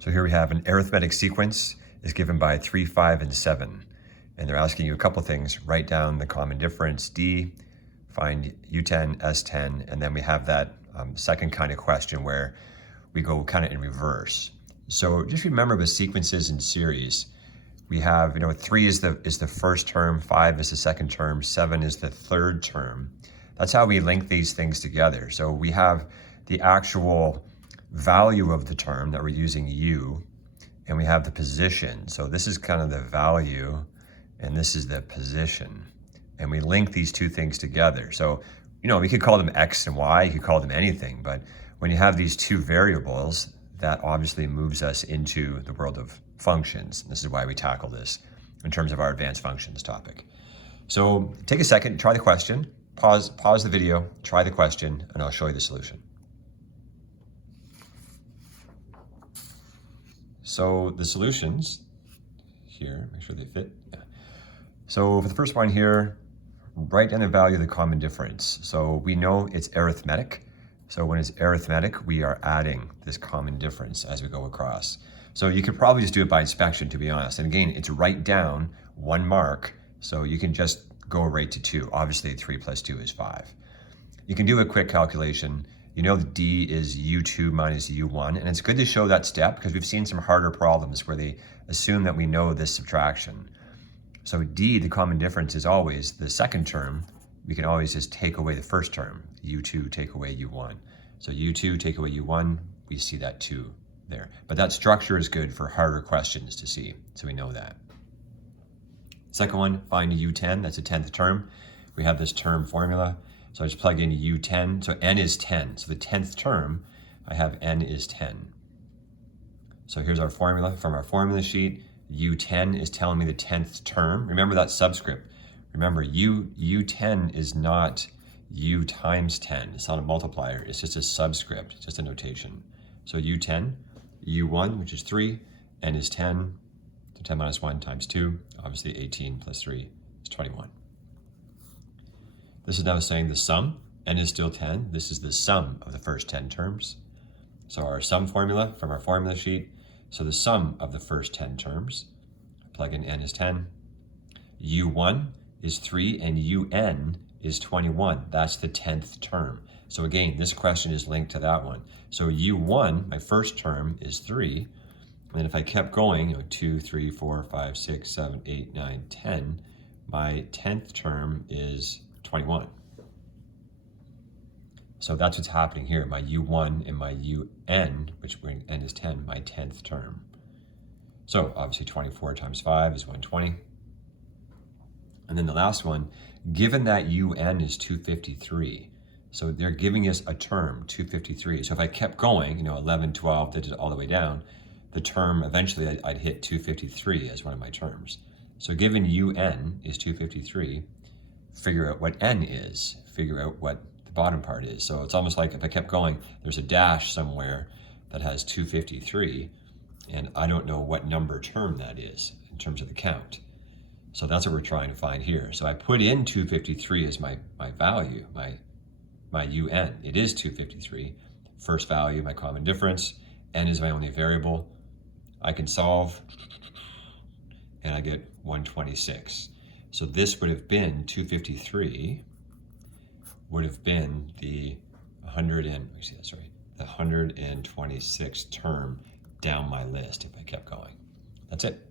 So here we have an arithmetic sequence is given by 3, 5, and 7. And they're asking you a couple things. Write down the common difference, D, find U10, S10, and then we have that second kind of question where we go kind of in reverse. So just remember with sequences in series, we have, 3 is the first term, 5 is the second term, 7 is the third term. That's how we link these things together. So we have the actual value of the term that we're using U, and we have the position. So this is kind of the value, and this is the position. And we link these two things together. So, we could call them X and Y, you could call them anything, but when you have these two variables, that obviously moves us into the world of functions. And this is why we tackle this in terms of our advanced functions topic. So take a second, try the question, pause the video, try the question, and I'll show you the solution. So the solutions here, make sure they fit. Yeah. So for the first one here, write down the value of the common difference. So we know it's arithmetic. So when it's arithmetic, we are adding this common difference as we go across. So you could probably just do it by inspection, to be honest. And again, it's write down 1 mark. So you can just go right to 2. Obviously 3 plus 2 is 5. You can do a quick calculation. You know that D is U2 minus U1, and it's good to show that step because we've seen some harder problems where they assume that we know this subtraction. So D, the common difference, is always the second term. We can always just take away the first term, U2 take away U1. So U2 take away U1, we see that 2 there. But that structure is good for harder questions to see, so we know that. Second one, find U10, that's a 10th term. We have this term formula. So I just plug in U10, so N is 10. So the 10th term, I have N is 10. So here's our formula from our formula sheet. U10 is telling me the 10th term. Remember that subscript. Remember, U10 is not U times 10. It's not a multiplier. It's just a subscript, just a notation. So U10, U1, which is 3, N is 10. So 10 minus 1 times 2, obviously 18 plus 3 is 21. This is now saying the sum, N is still 10. This is the sum of the first 10 terms. So our sum formula from our formula sheet. So the sum of the first 10 terms, plug in N is 10. U1 is 3 and UN is 21. That's the 10th term. So again, this question is linked to that one. So U1, my first term, is 3. And if I kept going, 2, 3, 4, 5, 6, 7, 8, 9, 10, my 10th term is 21. So that's what's happening here. My U1 and my UN, which N is 10, my 10th term. So obviously 24 times 5 is 120. And then the last one, given that UN is 253, so they're giving us a term, 253. So if I kept going, 11, 12, did it all the way down, the term, eventually I'd hit 253 as one of my terms. So given UN is 253, figure out what N is, figure out what the bottom part is. So it's almost like if I kept going, there's a dash somewhere that has 253, and I don't know what number term that is in terms of the count. So that's what we're trying to find here. So I put in 253 as my value, my UN. It is 253. First value, my common difference. N is my only variable. I can solve, and I get 126. So this would have been 253, would have been the 126th term down my list if I kept going. That's it.